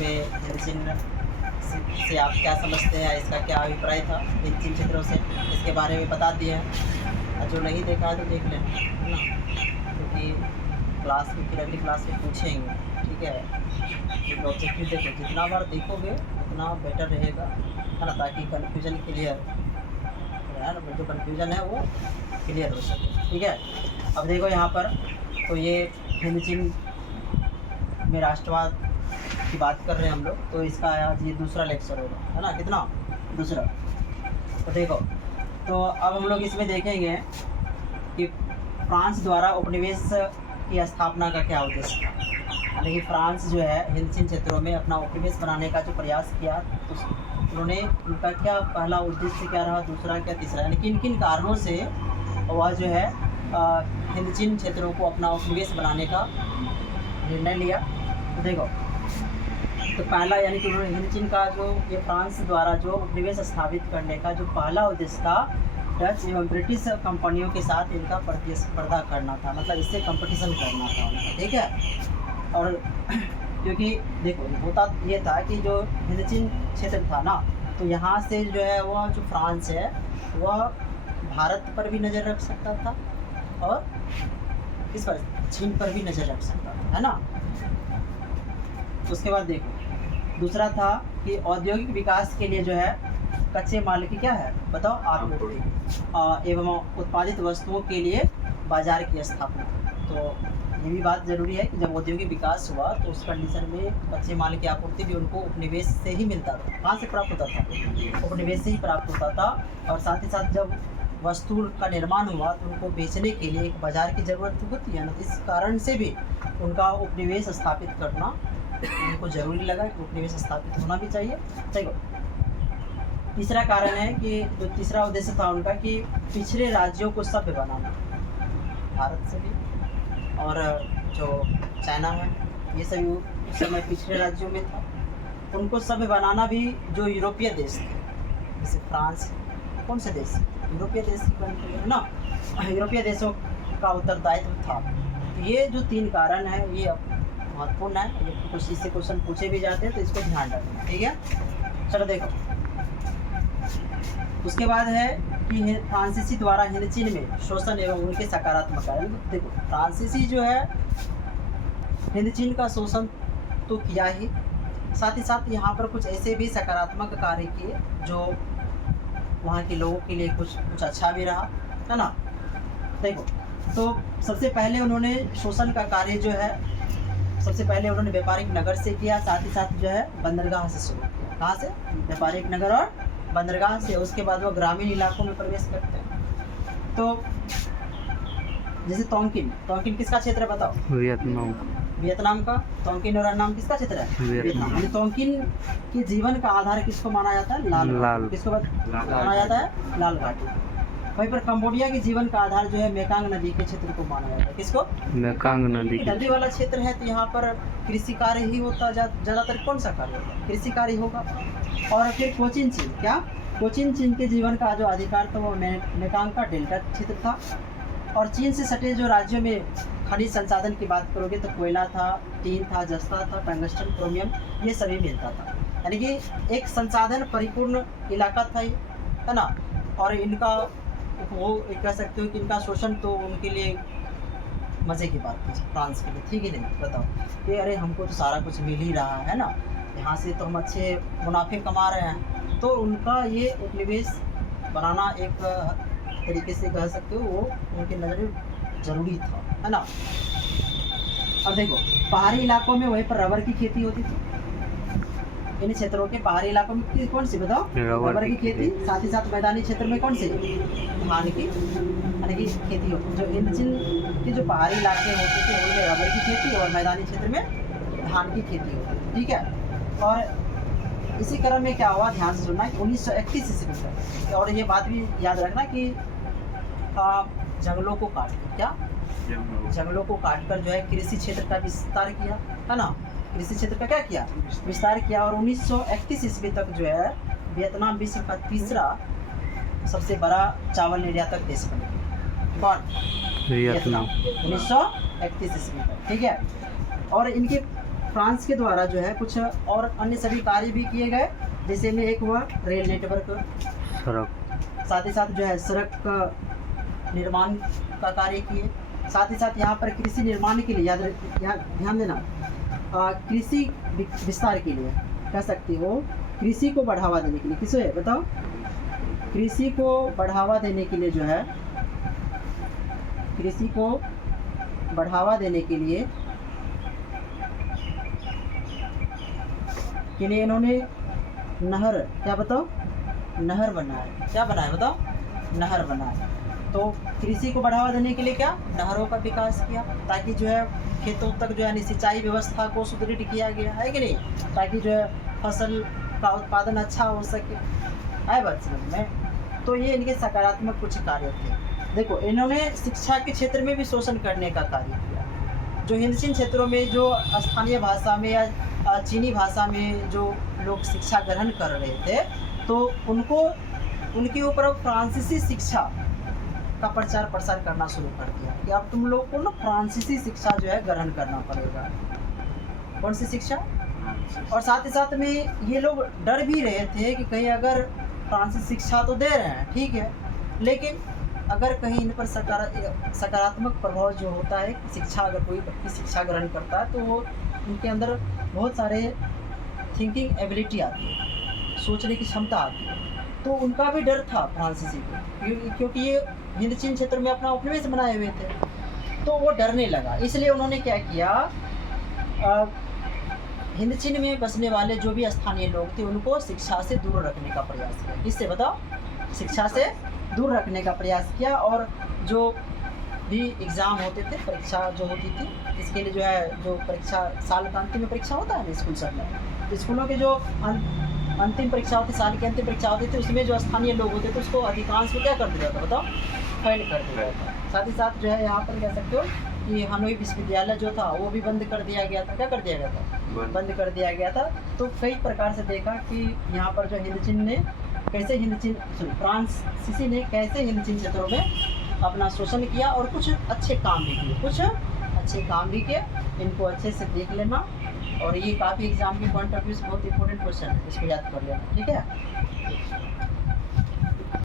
इसमें हिंद चिन्ह से आप क्या समझते हैं, इसका क्या अभिप्राय था हिंद चिन्ह क्षेत्रों से, इसके बारे में बता दिए हैं। और जो नहीं देखा है तो देख लें, है ना, क्योंकि क्लास में फिर अगली क्लास में पूछेंगे, ठीक है। तो ऑब्जेक्टिव देखो, जितना बार देखोगे उतना बेटर रहेगा, है ना, ताकि कन्फ्यूजन क्लियर है ना, जो कन्फ्यूजन है वो क्लियर हो सके, ठीक है। अब देखो यहाँ पर, तो ये हिंद चिन्ह में राष्ट्रवाद की बात कर रहे हैं हम लोग, तो इसका आज ये दूसरा लेक्चर होगा, है ना, कितना, दूसरा। तो देखो, तो अब हम लोग इसमें देखेंगे कि फ्रांस द्वारा उपनिवेश की स्थापना का क्या उद्देश्य था, यानी कि फ्रांस जो है हिंद चिन्ह क्षेत्रों में अपना उपनिवेश बनाने का जो प्रयास किया, तो उन्होंने, उनका क्या पहला उद्देश्य क्या रहा, दूसरा क्या, तीसरा, यानी किन किन कारणों से वह जो है हिंद चिन्ह क्षेत्रों को अपना उपनिवेश बनाने का निर्णय लिया। तो देखो, तो पहला, यानी कि उन्होंने हिंद चिन्ह का जो ये फ्रांस द्वारा जो उपनिवेश स्थापित करने का जो पहला उद्देश्य था, डच एवं ब्रिटिश कंपनियों के साथ इनका प्रतिस्पर्धा करना था, मतलब इससे कंपटीशन करना था उनका, ठीक है। और क्योंकि देखो, होता ये था कि जो हिंद चिन्ह क्षेत्र था ना, तो यहाँ से जो है वह जो फ्रांस है वह भारत पर भी नज़र रख सकता था और किस पर, चीन पर भी नज़र रख सकता था, है ना। उसके बाद देखो, दूसरा था कि औद्योगिक विकास के लिए जो है कच्चे माल की क्या है, बताओ, आपूर्ति एवं उत्पादित वस्तुओं के लिए बाजार की स्थापना। तो ये भी बात ज़रूरी है कि जब औद्योगिक विकास हुआ तो उस कंडीशन में कच्चे माल की आपूर्ति भी उनको उपनिवेश से ही मिलता था। कहाँ से प्राप्त होता था, उपनिवेश से ही प्राप्त होता था। और साथ ही साथ जब वस्तु का निर्माण हुआ तो उनको बेचने के लिए एक बाज़ार की ज़रूरत होती है ना, इस कारण से भी उनका उपनिवेश स्थापित करना उनको ज़रूरी लगा कि उपनिवेश स्थापित होना भी चाहिए। देखो, तीसरा कारण है कि जो तीसरा उद्देश्य था उनका कि पिछड़े राज्यों को सभ्य बनाना, भारत से भी और जो चाइना है, ये सभी उस समय पिछड़े राज्यों में था, उनको सभ्य बनाना भी जो यूरोपीय देश थे, जैसे फ्रांस, कौन से देश, यूरोपीय देश की कंट्री है ना, यूरोपीय देशों का उत्तरदायित्व था। तो ये जो तीन कारण है ये महत्वपूर्ण है, ये कुछ इससे क्वेश्चन पूछे भी जाते हैं तो इसको ध्यान रखना, ठीक है। चलो देखो, उसके बाद है कि फ्रांसीसी द्वारा हिंद चिन्ह में शोषण एवं उनके सकारात्मक कार्य। देखो, फ्रांसीसी जो है हिंद चिन्ह का शोषण तो किया ही, साथ ही साथ यहाँ पर कुछ ऐसे भी सकारात्मक कार्य किए जो वहाँ के लोगों के लिए कुछ अच्छा भी रहा, है ना। देखो, तो सबसे पहले उन्होंने शोषण का कार्य जो है, सबसे पहले उन्होंने व्यापारिक नगर से किया, साथ ही साथ जो है बंदरगाह से शुरू किया। कहाँ से, व्यापारिक नगर और बंदरगाह से। उसके बाद वो ग्रामीण इलाकों में प्रवेश करते हैं। तो जैसे तोंकिन किसका क्षेत्र है, बताओ, वियतनाम का। तोंकिन और अन्नाम किसका क्षेत्र है, वियतनाम। यानी तोंकिन के जीवन का आधार किसको माना जाता है, लाल। किसको माना जाता है, लाल घाटी। वहीं पर कंबोडिया के जीवन का आधार जो है मेकांग नदी के क्षेत्र को माना जाता है, किसको, मेकांग नदी वाला क्षेत्र है। तो यहाँ पर कृषि कार्य ही होता, ज़्यादातर कौन सा कार्य होगा, कृषि कार्य होगा। और फिर कोचिन चीन के जीवन का जो अधिकार था वो मेकांग का डेल्टा क्षेत्र था। और चीन से सटे जो राज्यों में खनिज संसाधन की बात करोगे तो कोयला था, टीन था, जस्ता था, टंगस्टन, क्रोमियम, ये सभी मिलता था। यानी कि एक संसाधन परिपूर्ण इलाका था ये, है ना। और इनका वो कह सकते हो कि इनका शोषण तो उनके लिए मज़े की बात थी, फ्रांस के लिए, ठीक ही नहीं, बताओ कि अरे हमको तो सारा कुछ मिल ही रहा है ना, यहाँ से तो हम अच्छे मुनाफे कमा रहे हैं। तो उनका ये उपनिवेश बनाना एक तरीके से कह सकते हो वो उनके नज़र ज़रूरी था, है ना। अब देखो, पहाड़ी इलाकों में वहीं पर रबर की खेती होती थी। इन क्षेत्रों के पहाड़ी इलाकों में कौन सी, बताओ, रबर की खेती। साथ ही साथ मैदानी क्षेत्र में कौन सी, धान की, यानी कि खेती होती। जो हिंद चिन्ह के जो पहाड़ी इलाके होते थे उनमें रबर की खेती और मैदानी क्षेत्र में धान की खेती होती थी, ठीक है। और इसी क्रम में क्या हुआ, ध्यान से सुनना, 1931 ईस्वी तक, और ये बात भी याद रखना कि जंगलों को काट कर, क्या, जंगलों को काटकर जो है कृषि क्षेत्र का विस्तार किया, है ना। कृषि क्षेत्र का क्या किया, विस्तार किया। और 1931 ईस्वी तक जो है वियतनाम विश्व का तीसरा सबसे बड़ा चावल निर्यातक देश बन गया। कौन, वियतनाम, 1931 ईस्वी तक, ठीक है। और इनके फ्रांस के द्वारा जो है कुछ और अन्य सभी कार्य भी किए गए, जैसे में एक हुआ रेल नेटवर्क, सड़क, साथ ही साथ जो है सड़क का निर्माण का कार्य किए, साथ ही साथ यहाँ पर कृषि निर्माण के लिए यहाँ ध्यान देना, कृषि विस्तार के लिए कह सकते हो, कृषि को बढ़ावा देने के लिए, किसे बताओ, कृषि को बढ़ावा देने के लिए जो है, कृषि को बढ़ावा देने के लिए इन्होंने नहर, क्या बताओ, नहर बनाया, क्या बनाया बताओ, नहर बनाया। तो कृषि को बढ़ावा देने के लिए क्या, नहरों का विकास किया, ताकि जो है खेतों तक जो है सिंचाई व्यवस्था को सुदृढ़ किया गया है कि नहीं, ताकि जो है फसल का उत्पादन अच्छा हो सके। आए बात समझ में। तो ये इनके सकारात्मक कुछ कार्य थे। देखो इन्होंने शिक्षा के क्षेत्र में भी शोषण करने का कार्य किया। जो हिंद चीन क्षेत्रों में जो स्थानीय भाषा में या चीनी भाषा में जो लोग शिक्षा ग्रहण कर रहे थे, तो उनको उनके ऊपर फ्रांसीसी शिक्षा का प्रचार प्रसार करना शुरू कर दिया कि अब तुम लोग को ना फ्रांसीसी शिक्षा जो है ग्रहण करना पड़ेगा। कौन सी शिक्षा? और साथ ही साथ में ये लोग डर भी रहे थे कि कहीं अगर फ्रांसीसी शिक्षा तो दे रहे हैं ठीक है, लेकिन अगर कहीं इन पर सकारात्मक प्रभाव जो होता है, शिक्षा अगर कोई व्यक्ति शिक्षा ग्रहण करता है तो वो उनके अंदर बहुत सारे थिंकिंग एबिलिटी आती है, सोचने की क्षमता आती है। तो उनका भी डर था फ्रांसीसी को, क्योंकि ये हिंद चीन क्षेत्र में अपना उपनिवेश बनाए हुए थे, तो वो डरने लगा। इसलिए उन्होंने क्या किया, हिंद चीन में बसने वाले जो भी स्थानीय लोग थे उनको शिक्षा से दूर रखने का प्रयास किया। किससे बताओ? शिक्षा से दूर रखने का प्रयास किया। और जो भी एग्ज़ाम होते थे, परीक्षा जो होती थी, इसके लिए जो है जो परीक्षा साल का अंतिम परीक्षा होता है ना स्कूल सब में, तो स्कूलों के जो अंतिम परीक्षा होती, साल की अंतिम परीक्षा होती थी, उसमें जो स्थानीय लोग होते थे उसको अधिकांश को क्या कर दिया था बताओ? फेल कर दिया था। साथ ही साथ जो है यहाँ पर कह सकते हो कि हनोई विश्वविद्यालय जो था वो भी बंद कर दिया गया था। क्या कर दिया गया था? बंद कर दिया गया था। तो कई प्रकार से देखा कि यहाँ पर जो हिंद चीन ने कैसे फ्रांसीसी ने कैसे हिंद चीन क्षेत्रों में अपना शोषण किया और कुछ अच्छे काम भी किए, कुछ अच्छे काम भी किए। इनको अच्छे से देख लेना, और ये काफ़ी एग्जाम के पॉइंट ऑफ व्यू से बहुत इंपॉर्टेंट क्वेश्चन है, इसको याद कर लेना, ठीक है।